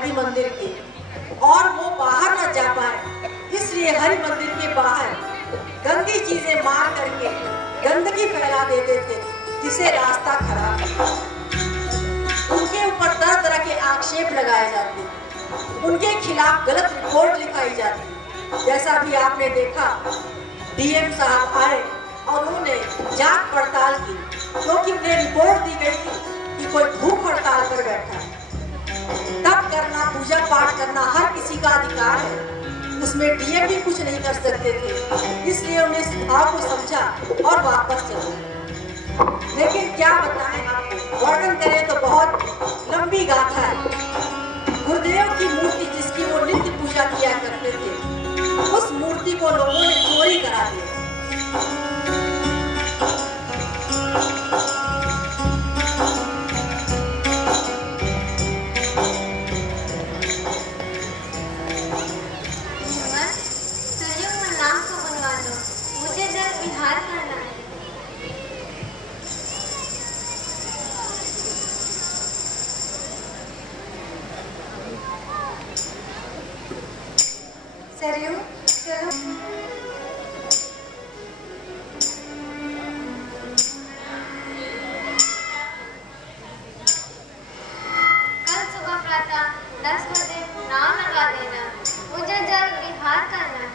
हरि मंदिर की, और वो बाहर न जा पाए, इसलिए हरि मंदिर के बाहर गंदी चीजें मार करके गंदगी फैला देते थे, जिसे रास्ता खराब था। उनके ऊपर तरह तरह के आक्षेप लगाए जाते, उनके खिलाफ गलत रिपोर्ट लिखाई जाती। जैसा भी आपने देखा, डीएम साहब आए और उन्होंने जांच पड़ताल की, क्योंकि उन्हें रिपोर्ट दी गई थी कि कोई भूख हड़ताल पर बैठा है। तप करना, पूजा पाठ करना हर किसी का अधिकार है, उसमें डीएम भी कुछ नहीं कर सकते थे, इसलिए उन्हें इस भाव को समझा और वापस चले। लेकिन क्या बताएं आपको, वर्णन करें तो बहुत लंबी गाथा है। गुरुदेव की मूर्ति जिसकी वो नित्य पूजा किया करते थे, उस मूर्ति को लोगों ने चोरी करा दिया। मुझे जल विहार करना है। सरयू चलो। कल सुबह प्रातः 10 बजे नाव लगा देना, मुझे जल विहार करना है।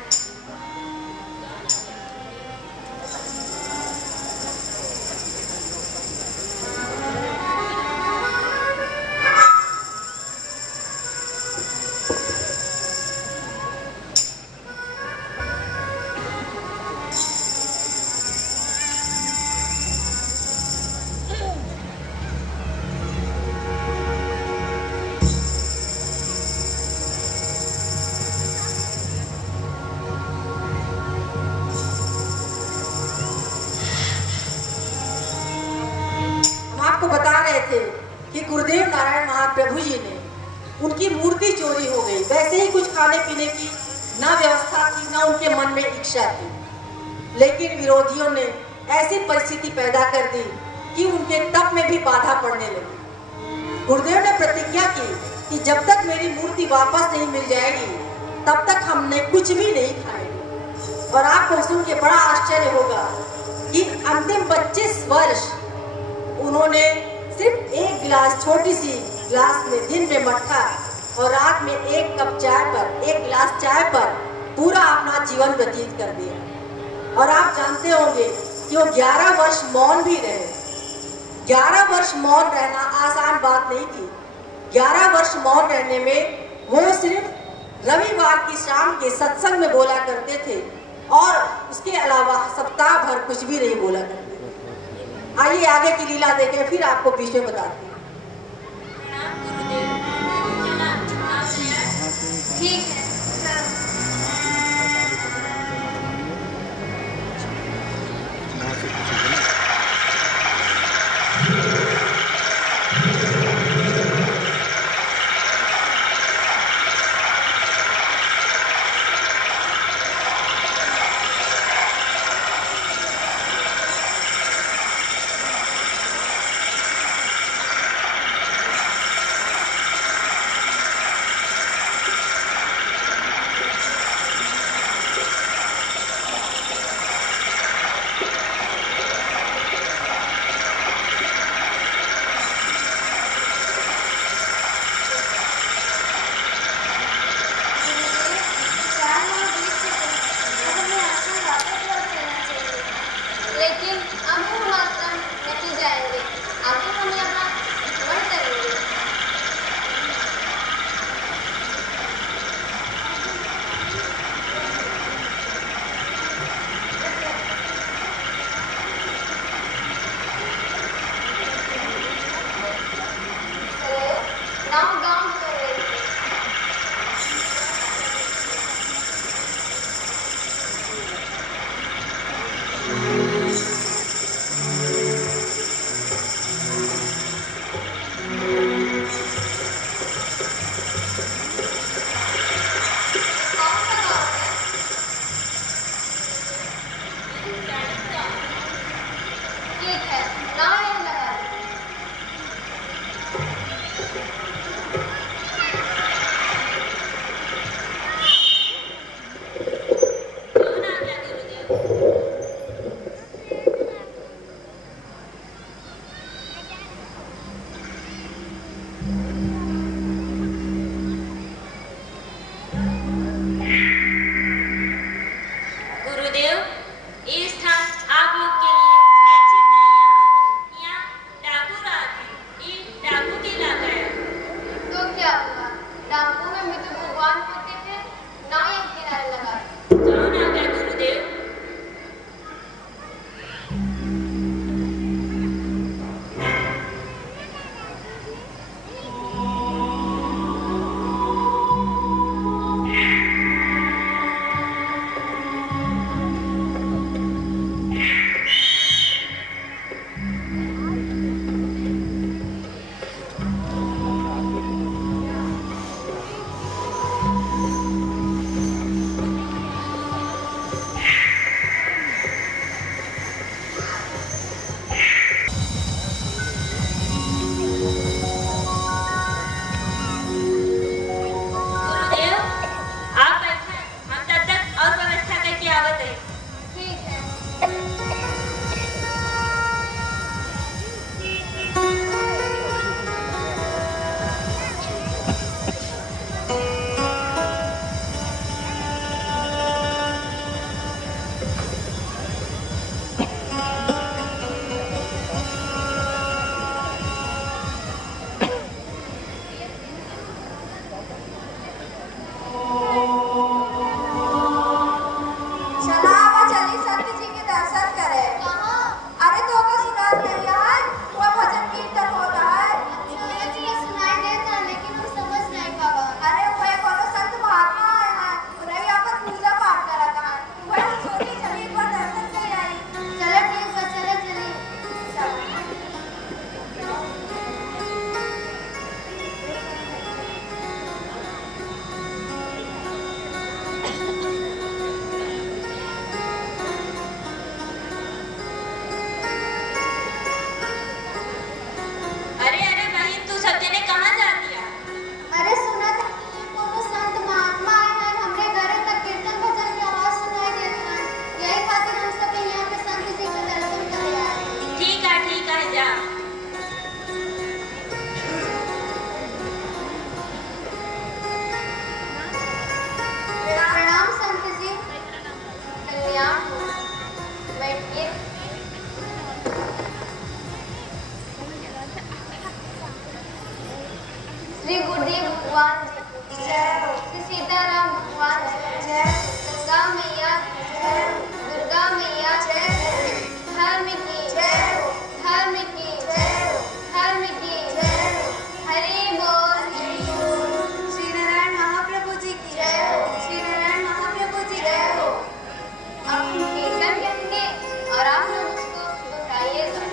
आपको बता रहे थे कि गुरुदेव नारायण महाप्रभु जी ने, उनकी मूर्ति चोरी हो गई। वैसे ही कुछ खाने पीने की ना व्यवस्था थी, ना उनके मन में इच्छा थी, लेकिन विरोधियों ने ऐसी परिस्थिति पैदा कर दी कि उनके तप में भी बाधा पड़ने लगी। गुरुदेव ने प्रतिज्ञा की कि जब तक मेरी मूर्ति वापस नहीं मिल जाएगी, तब तक हमने कुछ भी नहीं खाएंगे। और आपको सुन के बड़ा आश्चर्य होगा कि अंतिम 25 वर्ष उन्होंने सिर्फ एक गिलास, छोटी सी गिलास में दिन में मट्ठा और रात में एक कप चाय पर, एक गिलास चाय पर पूरा अपना जीवन व्यतीत कर दिया। और आप जानते होंगे कि वो 11 वर्ष मौन भी रहे। 11 वर्ष मौन रहना आसान बात नहीं थी। 11 वर्ष मौन रहने में वो सिर्फ रविवार की शाम के सत्संग में बोला करते थे, और उसके अलावा सप्ताह भर कुछ भी नहीं बोला करते। आइए आगे की लीला देखें, फिर आपको बीच में बताती हूँ। ठीक है। लेकिन अब हम आश्रम नहीं जाएंगे, आगे हम यहाँ वही करेंगे। नाव गाँव कर रही थी। ठीक है, नाव यहीं लगा दो। गुरुदेव, ये स्थान आप लोग के लिए सुरक्षित नहीं है। यहाँ डाकू रात है, ये डाकू की इलाका है। तो क्या हुआ? डाकू में भी तो भगवान होते थे, ना ये किनारे लगा। जाओ ना क्या गुरुदेव। श्री गुरुदेव भगवान श्री सीताराम भगवान गंगा मैया दुर्गा मैया धर्म की धर्म की धर्म की हरि बोल। श्री नारायण महाप्रभु जी की जय हो। श्री नारायण महाप्रभु जी की जय हो। अब हम कीर्तन करेंगे और आप लोग उसको दोहराइएगा।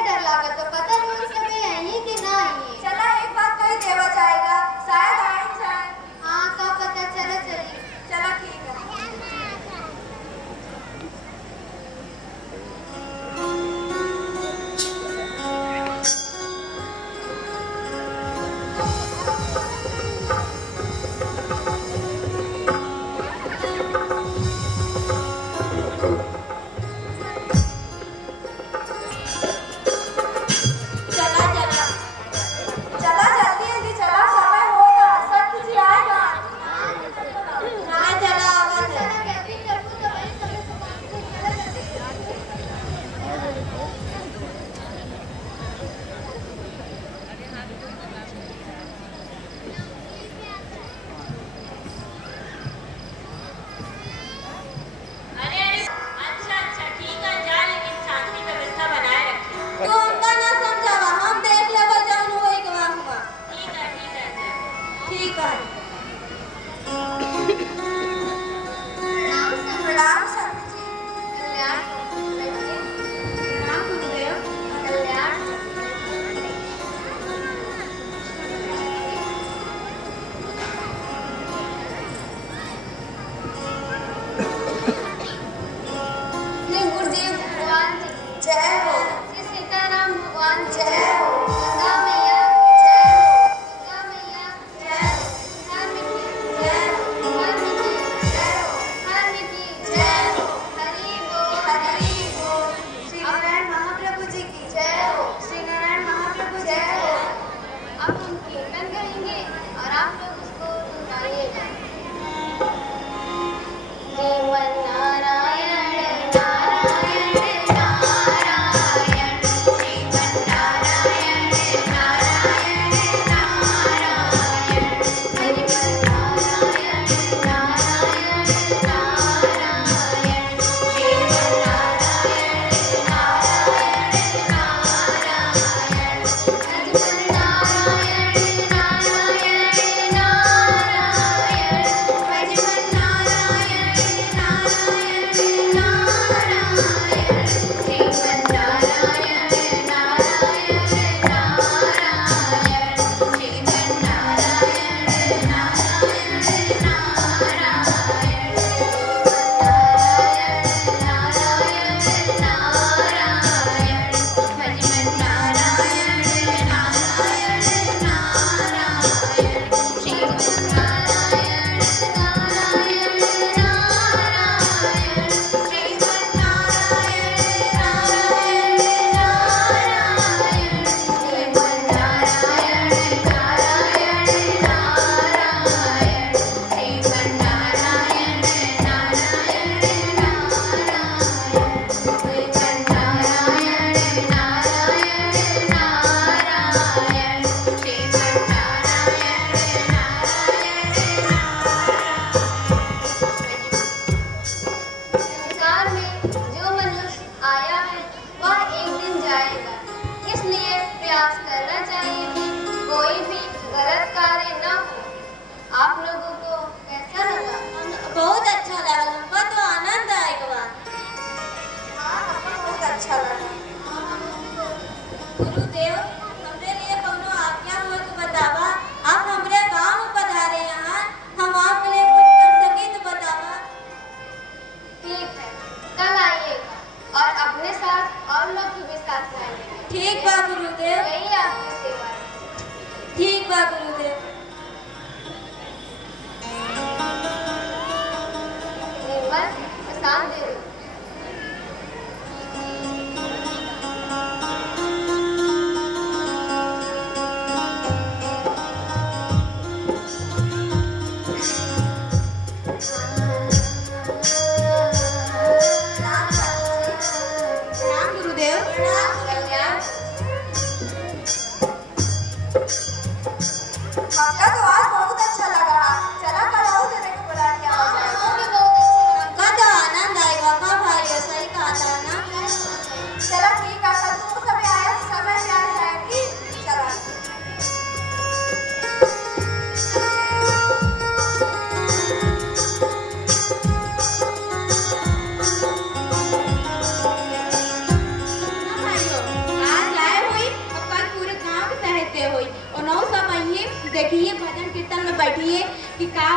से डर लगा तो पता नहीं सब आई है कि ना आई है। चला एक बात कोई देवा जाएगा, शायद आई जाए। हाँ का पता, चलो चलिए। चला ठीक है।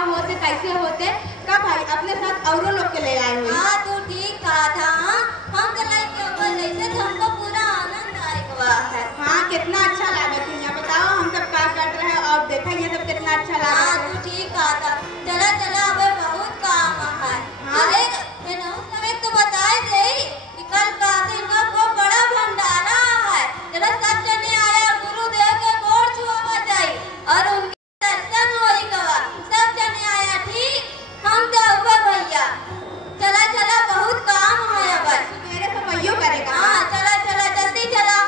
गाँव होते कैसे होते का भाई अपने साथ औरों लोग के ले आए हुए। हाँ तू ठीक कहा था। हम कलाई के ऊपर जैसे हमको पूरा आनंद आएगा है। हाँ कितना अच्छा लगा था। यहाँ बताओ हम सब क्या कर रहे हैं और देखा ये सब कितना अच्छा लगा। हाँ तू ठीक कहा था। चला चला हमें बहुत काम है। अरे तो बताए दे कि कल प्रातः को बड़ा भंडारा है। जरा सब जने आया गुरुदेव के गोड़ छुआ जाए और उनके दर्शन होई गवा। सब जने आया ठीक। हम तो ऊपर भैया चला चला बहुत काम है अब। मेरे सब भैया करेगा। हाँ चला चला जल्दी चला।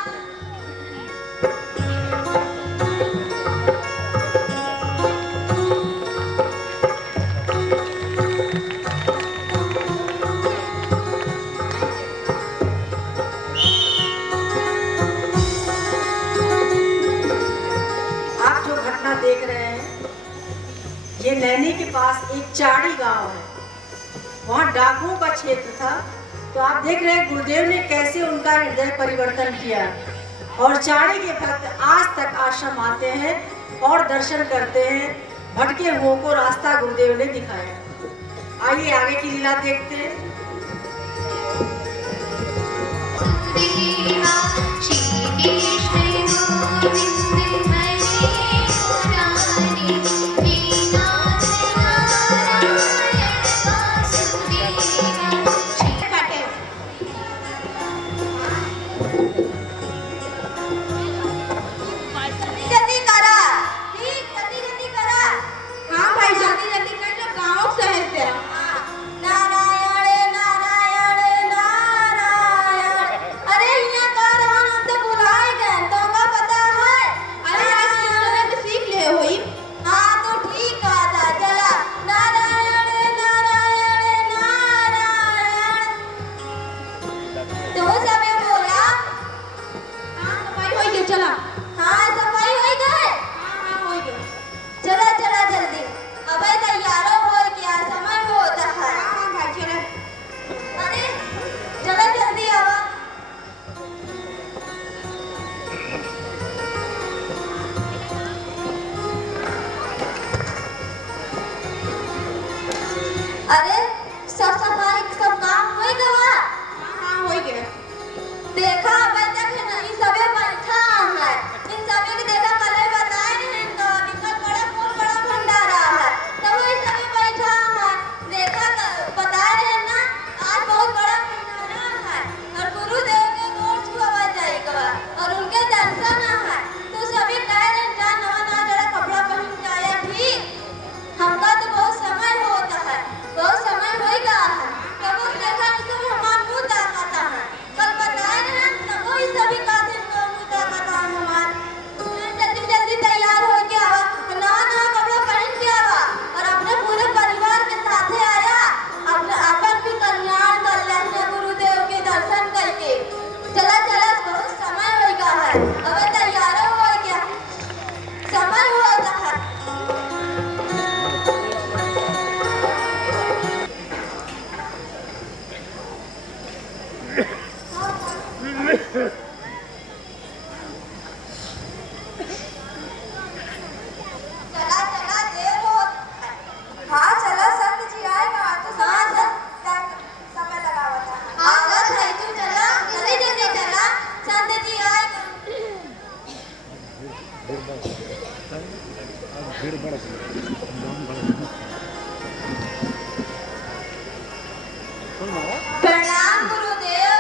देख रहे हैं ये नैनी के पास एक चाड़ी गांव है। वहां डाकुओं का क्षेत्र था। तो आप देख रहे हैं गुरुदेव ने कैसे उनका हृदय परिवर्तन किया और चाड़ी के भक्त आज तक आश्रम आते हैं और दर्शन करते हैं। भटके हुओं को रास्ता गुरुदेव ने दिखाया। आइए आगे की लीला देखते हैं। अरे सब सफाई सब काम हो गया। हाँ हो गया। देखा अब तक नहीं सबे बैठा है। इन सभी के देखा कल बताए नहीं इनको निकल बड़ा भंडारा है। तब ये सभी बैठा है। देखा बताए रहे ना आज बहुत बड़ा भंडारा है और गुरुदेव के गोड़ छुआ जाएगा और उनके दर्शन है। तो सभी कह रहे जा नवा जरा कपड़ा पहन के आया ठीक। हमका तो बहुत समय होता है। बहुत समय हो गया है। तब देखा तो हमारा मुंह ताकता है। कल बताए ना तब ही सभी का दिन को मुंह ताकता है हमारा। जल्दी जल्दी तैयार हो गया नवा नवा कपड़ा पहन के आवा और अपने पूरे परिवार के साथ आया। अपने अपन भी कल्याण कर लेना गुरुदेव के दर्शन करके। चला चला बहुत समय हो गया है। अब तैयार हो गया समय होता है। चला चला देर हो। हाँ चला संत जी आएगा तो समय लगा होता है। आवाज है तू चला जल्दी जल्दी चला संत जी आएगा। प्रणाम गुरुदेव।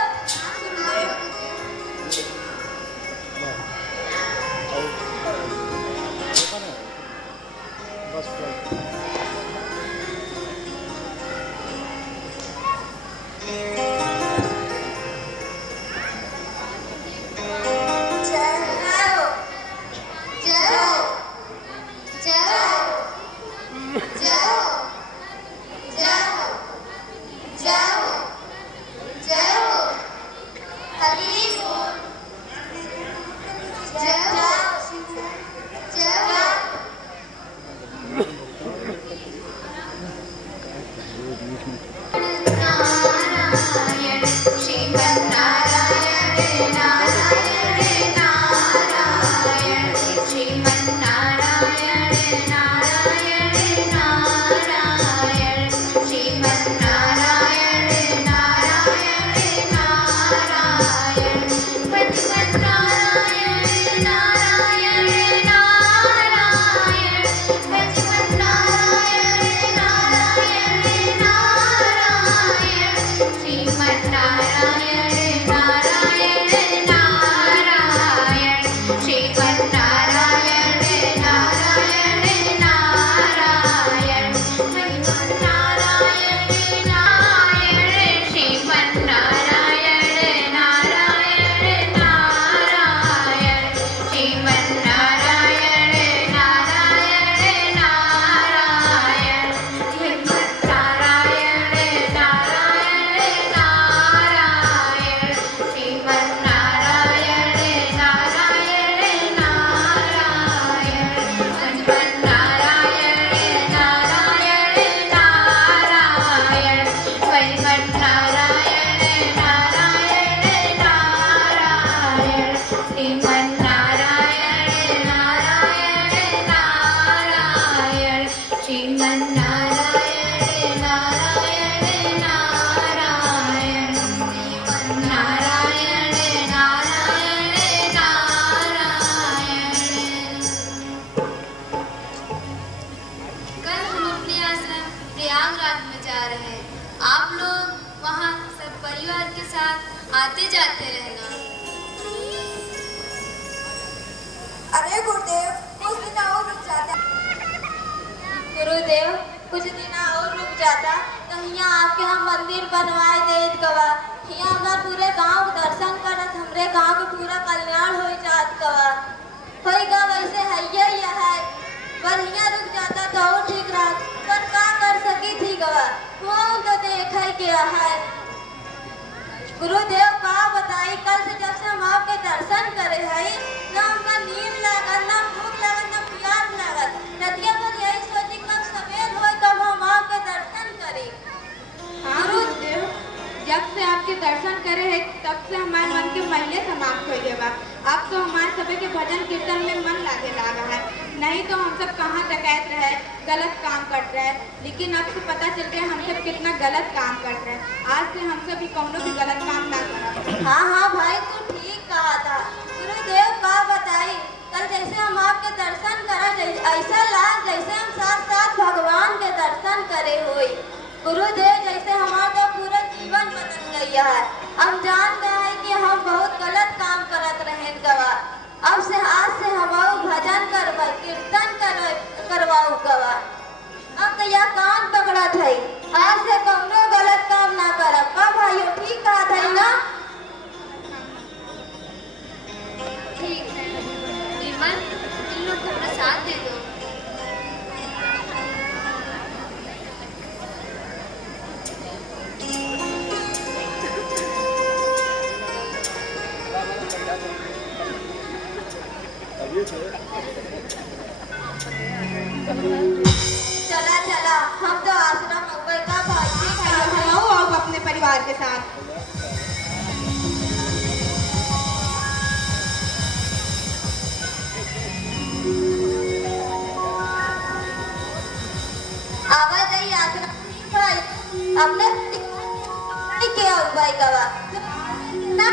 श्रीमन्नारायण नारायण नारायण से रहना। अरे गुरुदेव, कुछ दिन और रुक जाता। गुरुदेव, कुछ दिन और रुक जाता तो यहाँ आपके हम मंदिर बनवाए देत गवा। यहाँ हमार पूरे गांव दर्शन करत हमरे गांव के पूरा कल्याण हो जात गवा। होइगा वैसे है है, पर यहाँ रुक जाता तो और ठीक रहा, पर का कर सकी थी गवा। वो तो देखा क्या है। गुरुदेव का बताई, कल से जब से हम आपके दर्शन करे है, ना हमका नींद लागल, ना भूख लागल, ना प्यास लागल। नदिया पर यही सोची कब सवेर हो कब हम आपके दर्शन करे। हाँ गुरुदेव, जब से आपके दर्शन करे है तब से हमारे मन के महीने समाप्त हो गए बा। अब तो हमारे सभी के भजन कीर्तन में मन लागे लागा है। नहीं तो हम सब कहाँ डकैत रहे, गलत काम करते रहे, लेकिन अब से पता चल गया हम सब कितना गलत काम करते हैं। आज से हम सब भी कौनों भी गलत काम ना करें। हाँ हाँ भाई, तू ठीक कहा था। गुरुदेव का बताई, कल जैसे हम आपके दर्शन करा ऐसा लाग जैसे हम साथ साथ भगवान के दर्शन करे हुए। गुरुदेव, जैसे हमारा पूरा जीवन बदल गया है। हम जान गए हैं कि हम बहुत गलत काम करत रहे गवा। अब से आज से हम भजन करवा, कीर्तन करवाऊ गवा। अब तो यह कान पकड़ा था, आज से कौनो गलत काम ना करब। का भाइयों ठीक कहा था ना? ठीक है निर्मल, इन लोग को प्रसाद दे दो। चला चला, हम तो आश्रम मुंबई का भाई आओ अपने परिवार के साथ। आवाज आई आश्रम भाई अपने क्या भाई गवा ना।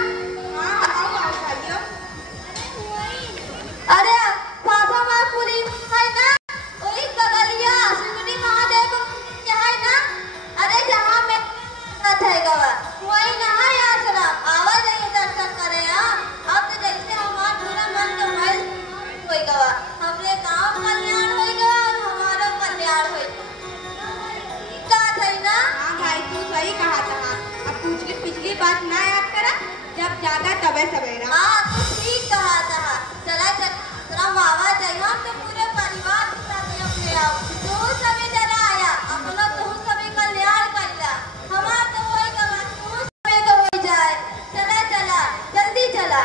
अरे पापा माँ पूरी है ना, वही बगलिया सुगनी महादेव क्या है ना। अरे जहाँ में बात है गवा वही ना है आश्रम। आवाज आई दर्शन करे। अब तो जैसे हमारा पूरा मन का महल हो गवा, हमरे गांव कल्याण हो गवा और हमारा कल्याण हो का है ना। हाँ भाई, तू सही कहा था। अब पिछली बात ना याद करा, जब जागा तबे सवेरा। हाँ तू ठीक कहा था। चला चला आवाज आई, हम तो पूरे परिवार के साथ अपने आओ। तू सभी जरा आया अपना, तू सभी कल्याण कइला। हमार तो वही कहा तू सभी को हो जाए। चला चला जल्दी चला।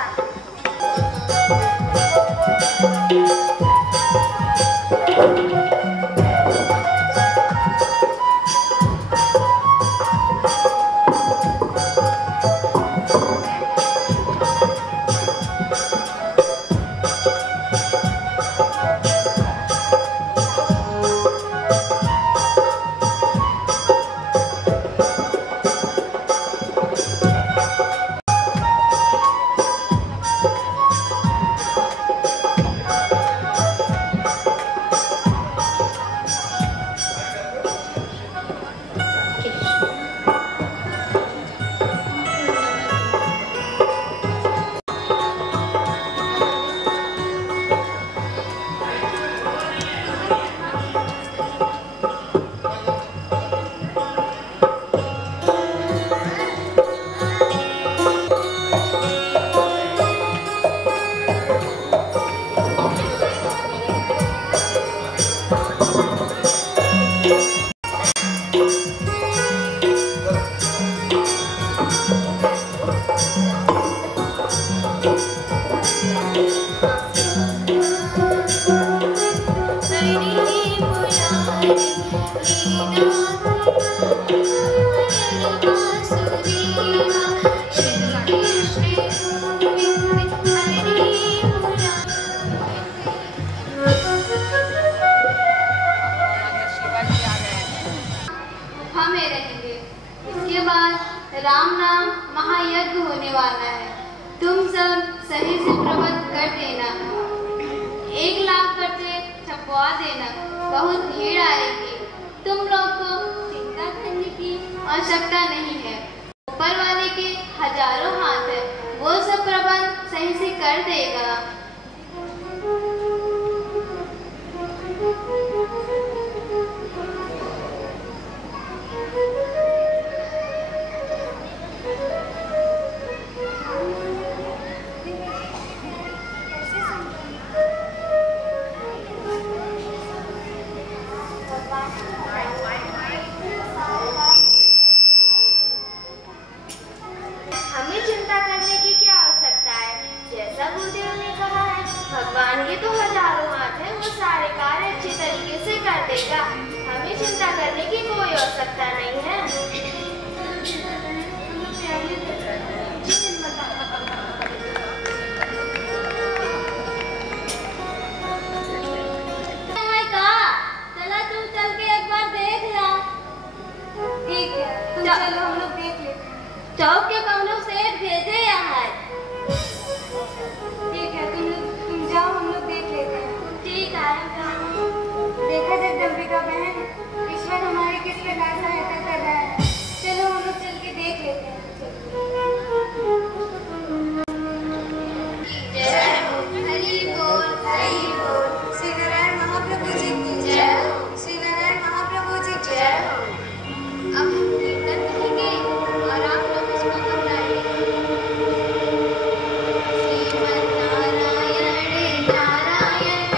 राम नाम महायज्ञ होने वाला है। तुम सब सही से प्रबंध कर देना। 1 लाख करते छपवा देना। बहुत भीड़ आएगी। तुम लोग को चिंता करने की आवश्यकता नहीं है। ऊपर वाले के हजारों हाथ है, वो कर देगा। हमें चिंता करने की क्या आवश्यकता है? जैसा गुरुदेव ने कहा है, भगवान के तो हजारों हाथ हैं, वो सारे कार्य अच्छे तरीके से कर देगा। हमें चिंता करने की कोई आवश्यकता नहीं है। चला तुम चल के एक बार देख ला। ठीक है, तुम चलो, हम लोग देख लेते हैं। चौक के कौनो सेठ भेजे यहाँ। ठीक है, तुम जाओ, हम लोग देख लेते हैं। ठीक है। देखा जगदम्बिका बहन, ईश्वर हमारी किस प्रकार सहायता कर रहा है। चलो हम लोग चल के देख लेते हैं। हरि बोल, हरि बोल। श्री नारायण महाप्रभु जी की जय हो। श्री नारायण महाप्रभु जी की जय हो। अब हम कीर्तन करेंगे और आप लोग उसको दोहराइए। श्रीमन्नारायण नारायण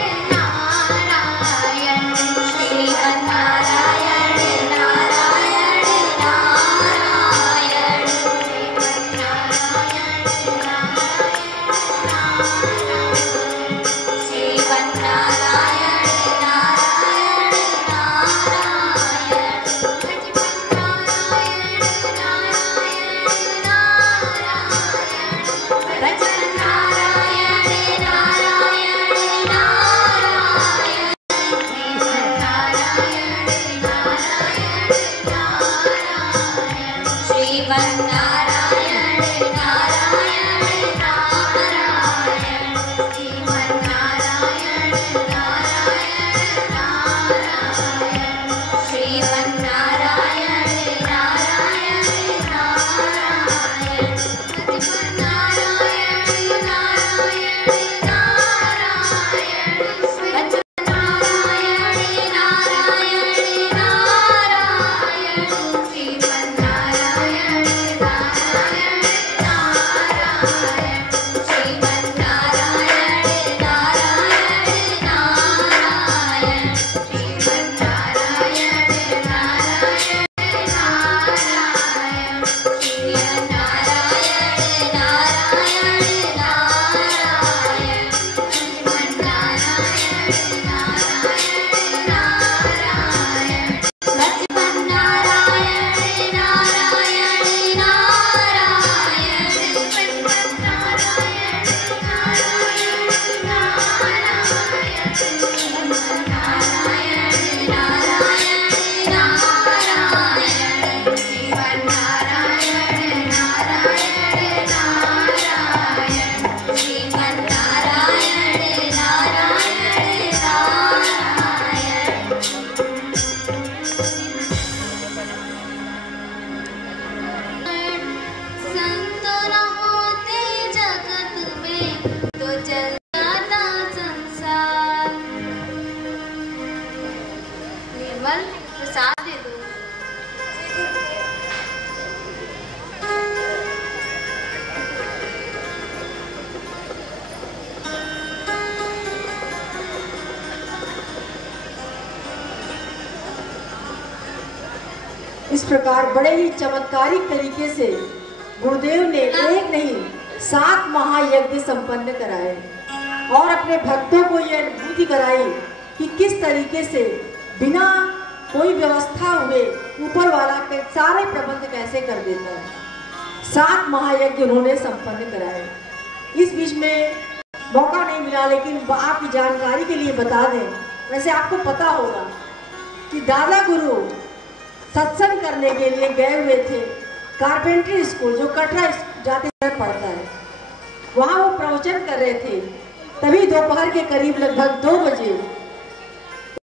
नारायण, श्रीमन्नारायण नारायण नारायण, श्रीमन्नारायण श्रीमन्नारायण नारायण नारायण, भजन नारायण नारायण नारायण, नारायण नारायण नारायण, श्रीमन्नारायण नारायण नारायण, श्रीमन्नारायण नारायण नारायण, श्रीमन्नारायण नारायण नारायण, श्रीमन्नारायण नारायण नारायण, श्रीमन्नारायण नारायण नारायण, श्रीमन्नारायण नारायण नारायण, श्रीमन्नारायण नारायण नारायण, श्रीमन्नारायण नारायण नारायण, श्रीमन्नारायण नारायण नारायण, श्रीमन्नारायण नारायण नारायण, लक्ष्मणनारायण नारायण नारायण, श्रीमन्नारायण नारायण नारायण, श्रीमन्नारायण नारायण नारायण, श्रीमन्नारायण नारायण नारायण, श्रीमन्नारायण नारायण नारायण। संतो न होते जगत में तो चल जाता संसार। निर्मल प्रसाद दे दो। इस प्रकार बड़े ही चमत्कारिक तरीके से गुरुदेव ने एक नहीं 7 महायज्ञ संपन्न कराए और अपने भक्तों को यह अनुभूति कराई कि किस तरीके से बिना कोई व्यवस्था हुए ऊपर वाला के सारे प्रबंध कैसे कर देता है। 7 महायज्ञ उन्होंने संपन्न कराए। इस बीच में मौका नहीं मिला, लेकिन आपकी जानकारी के लिए बता दें, वैसे आपको पता होगा कि दादा गुरु सत्संग करने के लिए गए हुए थे कारपेंट्री स्कूल, जो कटरा जाते समय पड़ता है। वहाँ वो प्रवचन कर रहे थे, तभी दोपहर के करीब लगभग 2 बजे